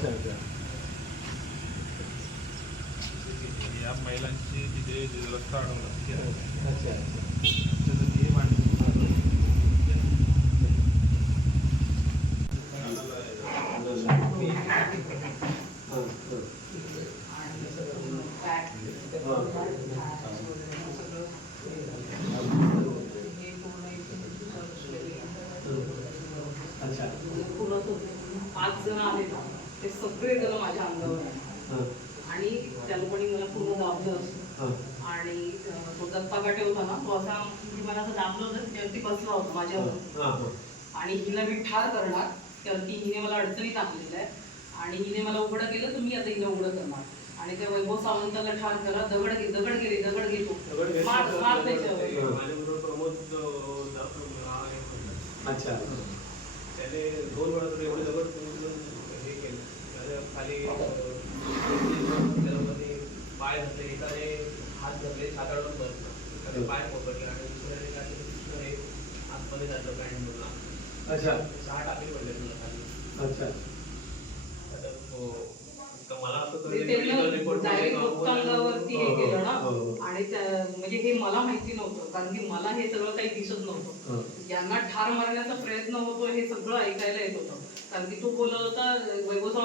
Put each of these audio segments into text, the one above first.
अच्छा अच्छा या महिलांची तिथे रस्ता अडवला आहे. अच्छा त्याच्यासाठी हे मांडणी अच्छा पूर्ण तो पाच जण आले ना ते सगळे जण माझ्या अंगावर आले. आणि त्या लोकांनी मला पूर्ण दाबलं आणि अं, तो दत्ता काटे होता ना तो असा म्हणजे मला असं दाबलं होतं त्याच्यावरती बसला होता माझ्यावर आणि हिला मी ठार करणार. त्यावरती हिने मला अडचणीत टाकलेलं आहे. आणि हिने मला उघडं केलं तर मी आता हिला उघडं करणार. आणि त्या वैभव सावंताला ठार करा. दगड घे दगड गेले दगड घेतो मार मार त्याच्यावर. हा. अच्छा. त्याने दोन वेळा तर एवढे दगड हे केलं. त्याच्याखाली अं, त्या लोकांनी पाय धरले. एकाने हात धरले छाताडून बसला एकाने पाय पकडले. आणि दुसऱ्याने काय दुसरं हे आतमध्ये जातं पॅन्ट मधला अच्छा सहा टाके पडले तुला खाली अच्छा आता, हो. मला असं हे हो, केलं ना. आणि म्हणजे हे मला माहिती नव्हतं कारण की मला हे सगळं काही दिसत नव्हतं हो. यांना ठार मारण्याचा प्रयत्न होतो हे सगळं ऐकायला येत होतं कारण की तो बोलत होता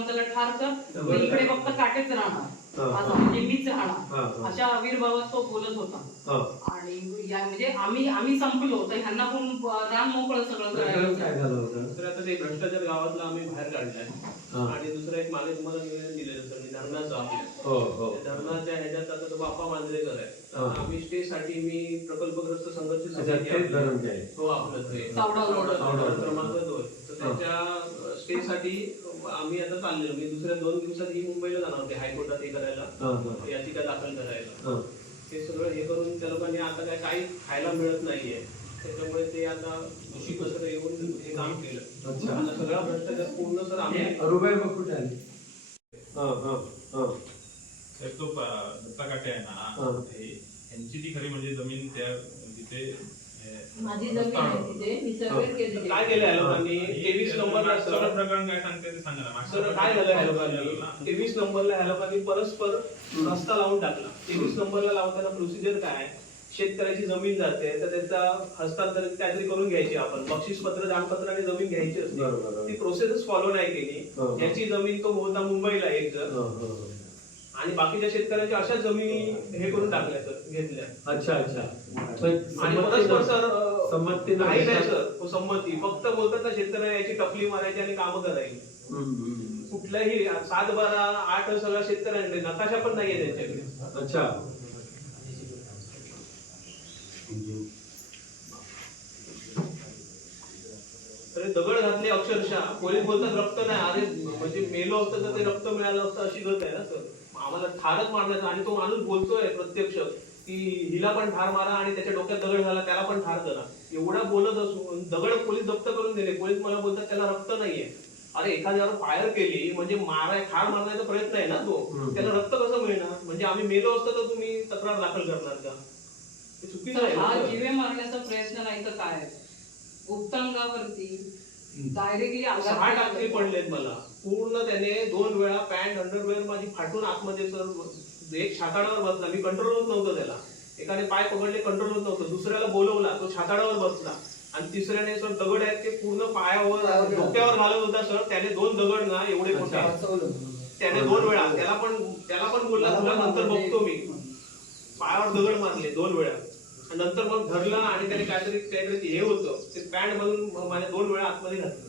सावंताला ठार कर मी इकडे फक्त काटेच राहणार. असं म्हणजे मीच हा, राहणार हा. अशा आविर्भावात तो बोलत होता हा. आणि या म्हणजे आम्ही आम्ही संपलो तर ह्यांना कोण रान मोकळं सगळं करायचं काय झालं होतं आता ते भ्रष्टाचार गावातला आम्ही बाहेर काढलाय. आणि दुसरं एक मागे तुम्हाला निवेदन दिलेलं सर मी धरणाचं आपल्या हो हो धरणाच्या ह्याच्यात आता तो बाप्पा मांजरेकर आहे. आम्ही स्टे साठी मी प्रकल्पग्रस्त संघर्ष समिती आपली-. हो आपलं ते सावडा रोड. सावडा रोड क्रमांक दोन तर. त्याच्या स्टे साठी आम्ही आता चाललेलो मी दुसऱ्या दोन दिवसात ही मुंबईला जाणार होते हायकोर्टात हे करायला हा, हा. याचिका दाखल करायला हा. ते सगळं हे करून त्या लोकांनी आता काय काही खायला मिळत नाहीये त्याच्यामुळे ते आता कृषी कसं येऊन हे काम केलं. अच्छा. आता सगळा भ्रष्टाचार पूर्ण सर आम्ही रुबाई मग कुठे आली? हा हा हा. साहेब तो दत्ता काटे आहे ना यांची ती खरी म्हणजे जमीन त्या तिथे माझी रस्ता जमीन आहे. तिथे. मी सर्वे काय आहे. केलं या लोकांनी? आणि तेवीस नंबरला मागचं सर प्रकरण काय सांगते ते सांगा ना. मागचं सर काय झालं ना. लोकांनी? तेवीस नंबरला ह्या लोकांनी परस्पर रस्ता लावून टाकला. तेवीस नंबरला लावताना प्रोसिजर काय? शेतकऱ्याची जमीन जाते तर त्याचा हस्तांतरित काहीतरी करून घ्यायची आपण. बक्षीसपत्र दानपत्र आणि जमीन घ्यायची असते. ती प्रोसेसच फॉलो नाही हो. केली याची जमीन तो होता मुंबईला एक जण हो, हो, हो. आणि बाकीच्या शेतकऱ्यांच्या अशाच जमिनी हे करून टाकल्या सर घेतल्या. अच्छा अच्छा. आणि परस्पर सर संमती नाही. सर. हो, संमती. फक्त बोलतात ना शेतकऱ्यांना याची टपली मारायची आणि कामं करायची. कुठल्याही सात बारा आठ सगळ्या शेतकऱ्यांकडे नकाशा पण नाहीये त्यांच्याकडे. अच्छा. हे दगड घातले अक्षरशः. पोलीस बोलतात रक्त नाही. अरे म्हणजे मेलो असतं तर ते रक्त मिळालं असतं अशी गत आहे ना सर. आम्हाला ठारच मारण्याचं आणि तो माणूस बोलतोय प्रत्यक्ष की हिला पण ठार मारा आणि त्याच्या डोक्यात दगड घाला त्याला पण ठार करा एवढा बोलत असून दगड पोलीस जप्त करून दिले. पोलीस मला बोलतात त्याला रक्त नाहीये. अरे एखाद्यावर फायर केली म्हणजे माराय ठार मारण्याचा प्रयत्न आहे ना तो. त्याला रक्त कसं मिळणार? म्हणजे आम्ही मेलो असतो तर तुम्ही तक्रार दाखल करणार का? चुकीचं आहे हा ना. जीवे मारण्याचा प्रयत्न नाही तर काय? उत्तंगावरती डायरेक्टली सहा टाके पडलेत मला. पूर्ण त्याने दोन वेळा पॅन्ट अंडरवेअर माझी फाटून आतमध्ये सर एक छाताडावर बसला. मी कंट्रोल होत नव्हतं त्याला. एकाने पाय पकडले कंट्रोल होत नव्हतं. दुसऱ्याला बोलवला तो छाताडावर बसला. आणि तिसऱ्याने सर दगड आहेत ते पूर्ण पायावर डोक्यावर घालत होता सर. त्याने दोन दगड ना एवढे मोठे. त्याने दोन वेळा. त्याला पण त्याला पण बोलला तुला नंतर बघतो मी. पायावर दगड मारले दोन वेळा. नंतर मग धरलं आणि त्याने काहीतरी काहीतरी हे होतं. ते पॅन्ट मधून माझ्या दोन वेळा आतमध्ये घातलं.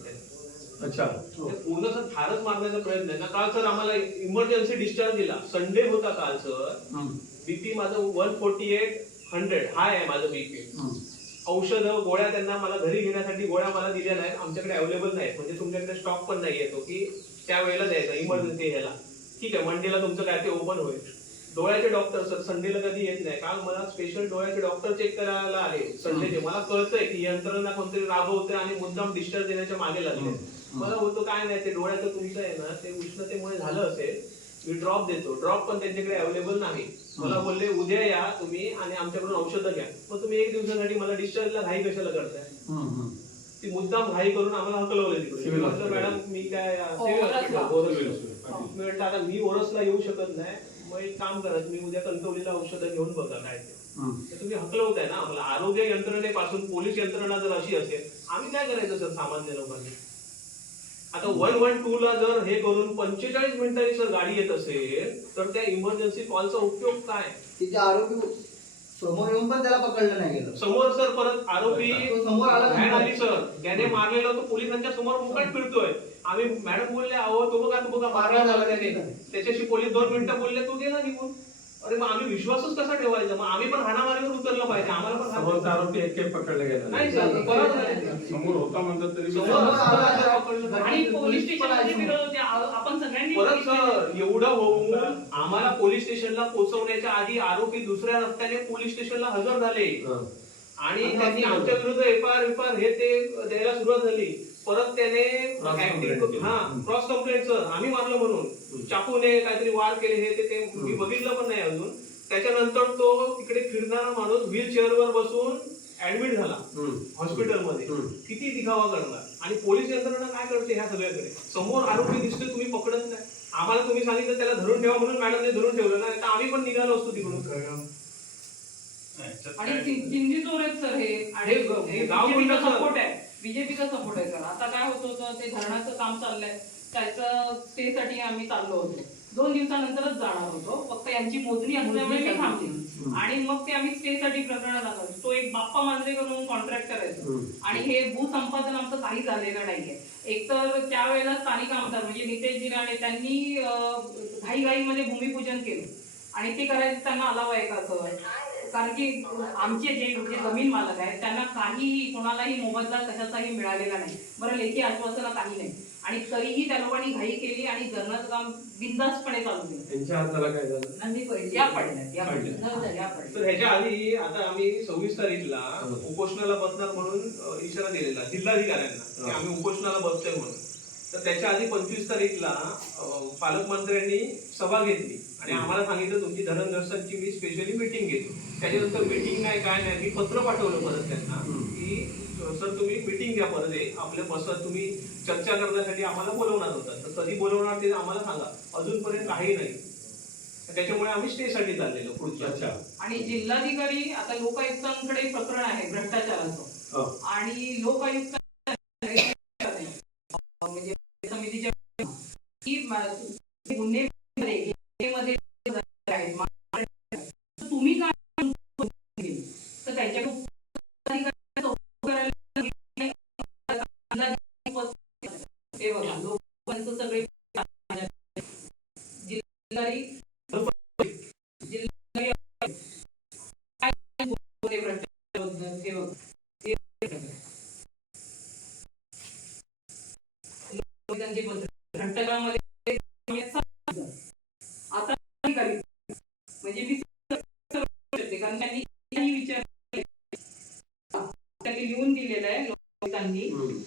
अच्छा. पूर्ण सर ठारच मारण्याचा प्रयत्न आहे. ना काल सर आम्हाला इमर्जन्सी डिस्चार्ज दिला. संडे होता काल सर. बीपी माझं one forty eight hundred high आहे माझं बीपी औषध गोळ्या त्यांना मला घरी घेण्यासाठी गोळ्या मला दिल्या नाहीत. आमच्याकडे अवेलेबल नाहीत. म्हणजे तुमच्याकडे स्टॉक पण नाही येतो की त्या वेळेला द्यायचा इमर्जन्सी ह्याला. ठीक आहे मंडेला तुमचं काय ते ओपन होईल. डोळ्याचे डॉक्टर सर संडेला कधी येत नाही. काल मला स्पेशल डोळ्याचे डॉक्टर चेक करायला आले. संडेचे मला कळतंय की यंत्रणा कोणतरी राबवते आणि मुद्दाम डिस्चार्ज देण्याच्या मागे लागले. मला बोलतो काय नाही ते डोळ्याचं तुमचं आहे ना ते उष्णतेमुळे झालं असेल मी ड्रॉप देतो. ड्रॉप पण त्यांच्याकडे अवेलेबल नाही. मला बोलले उद्या या तुम्ही आणि आमच्याकडून औषधं घ्या. मग तुम्ही एक दिवसासाठी मला डिस्चार्जला घाई कशाला करताय? ती मुद्दाम घाई करून आम्हाला हकलवलं तिकडे. मॅडम मी काय हो. मी म्हटलं आता मी ओरसला येऊ शकत नाही मग एक काम करा तुम्ही उद्या कणकवलीला औषधं घेऊन बघा काय ते तर तुम्ही हकलवताय ना आम्हाला. आरोग्य यंत्रणेपासून पोलीस यंत्रणा जर अशी असेल आम्ही काय करायचं सर सामान्य लोकांनी? आता वन वन टू ला जर हे करून पंचेचाळीस मिनिटांनी जर गाडी येत असेल तर त्या इमर्जन्सी कॉलचा उपयोग काय? तिचे आरोपी समोर येऊन पण त्याला पकडलं नाही गेलं. समोर सर परत आरोपी तो समोर आला नाही. व्हॅन आली सर. त्याने मारलेला तो पोलिसांच्या समोर मुकाट फिरतोय. आम्ही मॅडम बोलले अहो तो बघा तो बघा मारला झाला त्याने. त्याच्याशी पोलीस दोन मिनिटं बोलले तो गेला निघून. अरे मग आम्ही विश्वासच कसा ठेवायचा? मग आम्ही पण हाणामारीवर उतरलं पाहिजे. आम्हाला पण समोरचा आरोपी एक काही पकडला गेला. नाही सर परत नाही. समोर होता म्हणतात तरी समोर समोर आला असताना तर पकडलं. नाही. आणि पोलीस स्टेशनमध्ये फिरत होते आ- आपण सगळ्यांनी परत बघितलेलं आहे. सर एवढं होऊन आम्हाला पोलीस स्टेशनला पोहोचवण्याच्या आधी आरोपी दुसऱ्या रस्त्याने पोलीस स्टेशनला हजर झाले. हं. आणि त्यांनी आमच्या विरुद्ध एफ आय एफ आर हे ते द्यायला सुरुवात झाली. परत त्याने. हा क्रॉस कंप्लेंट सर आम्ही मारलं म्हणून. चाकूने काहीतरी वार केले हे ते मी बघितलं पण नाही अजून. त्याच्यानंतर तो तिकडे फिरणारा माणूस व्हील चेअरवर बसून ऍडमिट झाला. हॉस्पिटलमध्ये. किती दिखावा करणार आणि पोलीस यंत्रणा काय करते ह्या सगळ्याकडे? समोर आरोपी दिसतोय तुम्ही पकडत नाही. आम्हाला तुम्ही सांगितलं त्याला धरून ठेवा म्हणून मॅडमने धरून ठेवलं ना. तर आम्ही पण निघालो असतो तिकडून. आणि चिंधी चोर आहेत सर हे आणि गाव? सपोर्ट आहे. बीजेपीचा सपोर्ट आहे सर. आता काय होत होतं ते धरणाचं काम चाललंय. त्याचं स्टे साठी आम्ही चाललो होतो. दोन दिवसानंतरच जाणार होतो. फक्त यांची मोजणी असल्यामुळे मी थांबली. आणि मग ते आम्ही स्टे साठी प्रकरण जाणार तो एक बाप्पा मांजरेकर म्हणून कॉन्ट्रॅक्टर आहे. आणि हे भूसंपादन आमचं काही झालेलं नाहीये. एकतर त्यावेळेला स्थानिक आमदार म्हणजे नितेश जिराणे त्यांनी घाई घाईमध्ये भूमिपूजन केलं. आणि ते करायचं त्यांना अलाव आहे का सर कारण की आमचे जे जे जमीन मालक आहेत त्यांना काहीही कोणालाही मोबदला कशाचाही मिळालेला नाही. बरं लेखी आश्वासनं काही नाही. आणि तरीही त्या लोकांनी घाई केली आणि धरणाचं काम बिंदासपणे चालू केलं. त्यांच्या हाताला काय झालं? नंदी पडली. या पडल्यात या तर ह्याच्या आधी आता आम्ही सव्वीस तारीखला हं. उपोषणाला बसणार म्हणून अ, इशारा दिलेला जिल्हाधिकाऱ्यांना की हं. आम्ही उपोषणाला बसतोय म्हणून. तर त्याच्या आधी पंचवीस तारीखला पालकमंत्र्यांनी सभा घेतली. आणि आम्हाला सांगितलं तुमची धरणग्रस्तांची मी स्पेशली मीटिंग घेतो. त्याच्यानंतर मीटिंग नाही काय नाही मी पत्र पाठवलं परत त्यांना. की सर तुम्ही मीटिंग घ्या परत आपल्या बसत तुम्ही चर्चा करण्यासाठी आम्हाला बोलवणार होता. तर कधी बोलवणार ते आम्हाला सांगा. अजूनपर्यंत काही नाही. त्याच्यामुळे आम्ही स्टे साठी चाललेलो पुढच्या आणि जिल्हाधिकारी आता लोकायुक्तांकडे प्रकरण आहे भ्रष्टाचाराचं. हं. आणि लोकायुक्त म्हणजे समितीच्या की म- गुन्हे मध्ये तुम्ही काय तर त्यांच्याकडून हे बघा लोकांचं सगळे जिल्हाधिकारी काय बोलते भ्रष्टाचाराबद्दल? हे बघा. हे लोकांचे पत्र. भ्रष्टाचारामध्ये आता अधिकारी म्हणजे मी सर्व शकते कारण त्यांनी काही विचार त्यांनी लिहून दिलेलं आहे लोकांनी हं.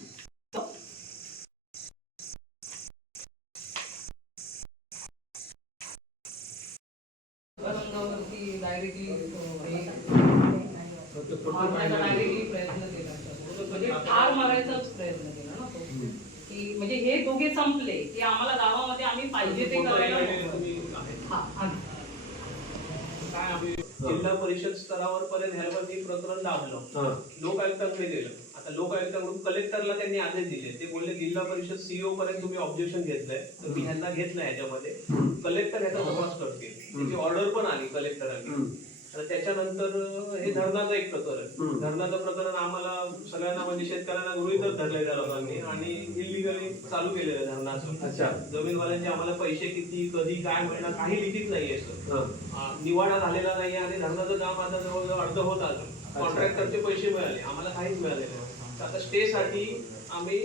डायरेक्टली. डायरेक्टली प्रयत्न केला म्हणजे ठार मारायचाच प्रयत्न केला ना तो की म्हणजे हे दोघे संपले की आम्हाला गावामध्ये आम्ही पाहिजे ते करायला. हा, हा. काय आम्ही जिल्हा परिषद स्तरावर पर्यंत ह्यावर मी प्रकरण दाबलं. हं. लोकायुक्तांकडे गेलं. आता लोकायुक्ताकडून कलेक्टरला त्यांनी आदेश दिले. ते बोलले जिल्हा परिषद सीईओ पर्यंत तुम्ही ऑब्जेक्शन घेतलंय. तर मी ह्यांना घेतलं ह्याच्यामध्ये. कलेक्टर ह्याचा तपास करतील. त्याची ऑर्डर पण आली कलेक्टरांनी. हं. त्याच्यानंतर हे धरणाचं एक प्रकरण. धरणाचं प्रकरण आम्हाला सगळ्यांना म्हणजे शेतकऱ्यांना गृहीतच धरलंय त्या लोकांनी आणि इलिगली चालू केलेलं धरणाचं अच्छा. जमीनवाल्यांचे आम्हाला पैसे किती कधी काय मिळणार काही लिखित नाहीये सर. निवाडा झालेला नाही आणि धरणाचं काम आता जवळजवळ अर्ध होत आलं. कॉन्ट्रॅक्टरचे पैसे मिळाले. आम्हाला काहीच मिळाले नाही. आता स्टे साठी आम्ही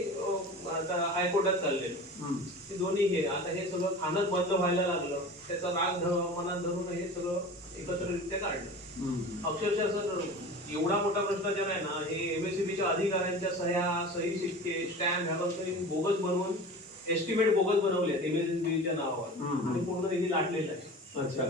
आता हायकोर्टात चाललेलो. ते दोन्ही हे आता हे सगळं खाणच बंद व्हायला लागलं. त्याचा राग मनात धरून हे सगळं एकत्ररित्या काढलं. अक्षरशः सर एवढा मोठा भ्रष्टाचार आहे ना हे एमएससीबीच्या अधिकाऱ्यांच्या सह्या सही शिक्के स्टॅम्प ह्या गोष्टी बोगस बनवून एस्टिमेट बोगस बनवले एमएससीबीच्या नावावर. आणि पूर्ण निधी लाटलेला आहे. अच्छा.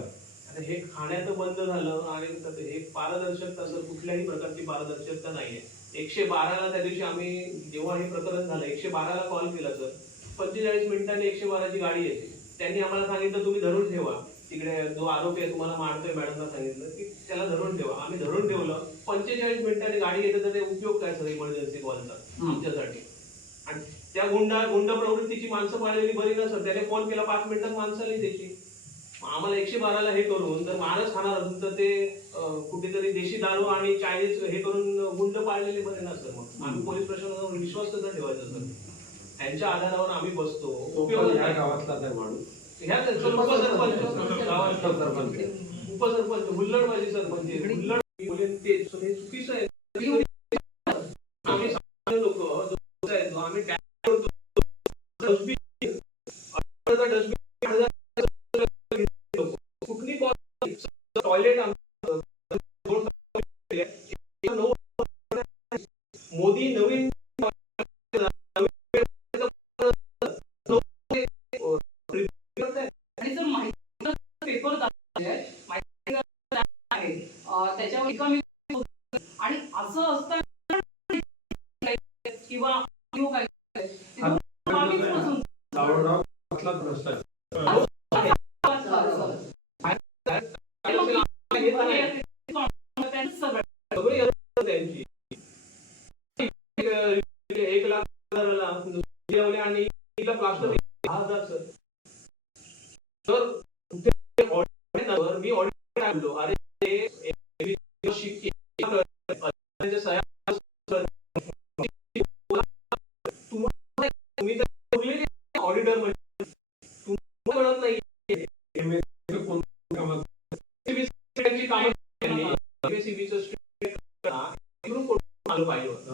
आता हे खाण्याचं बंद झालं आणि हे पारदर्शकता सर कुठल्याही प्रकारची पारदर्शकता नाहीये. एकशे बाराला त्या दिवशी आम्ही जेव्हा हे प्रकरण झालं एकशे बाराला कॉल केला सर. पंचेचाळीस मिनिटांनी एकशे बाराची गाडी येते. त्यांनी आम्हाला सांगितलं तुम्ही धरून ठेवा. तिकडे जो आरोपी आहे तुम्हाला मारतोय मॅडमला सांगितलं की त्याला धरून ठेवा. आम्ही धरून ठेवलं. पंचेचाळीस मिनिटांनी गाडी येते तर ते उपयोग काय सर इमर्जन्सी कॉलचा आमच्यासाठी आणि त्या गुंडा गुंड प्रवृत्तीची माणसं पाळलेली बरी नसत त्याने फोन केला पाच मिनिटात माणसं आली त्याची. मग आम्हाला एकशे बाराला हे करून जर मारच खाणार असेल तर ते कुठेतरी देशी दारू आणि चायनीज हे करून गुंड पाळलेले बरे नसतं मग आम्ही पोलीस प्रशासनावर विश्वास कसा ठेवायचा सर. त्यांच्या आधारावर आम्ही बसतो. उपयोग नाही. आहे माणूस. ह्या सर उपसरपंच. उपसरपंच. हुल्लडबाजी सरपंच. हुल्लड म्हणजे त्याच्यावर आणि असं असताना किंवा किंवा काय ते आम्हीच फसून सावरगाव कसलाच भ्रष्ट आहे त्यांचं सगळं सगळी यंत्रणा त्यांची एक- एक लाख हजाराला लावले आणि तिला प्लास्टर दहा हजार सर तर कुठे audit आहे ना, मी ऑडिट आणलो अरे ते एक- शिक्के त्यांच्या सह्या तुम्हाला तुम्ही तर ऑडिटर म्हणजे तुम्हाला कळत नाही कोण कामात त्यांची कामं त्यांनी MSCB स्ट्रीट strict करा. इकडून पाहिजे होतं.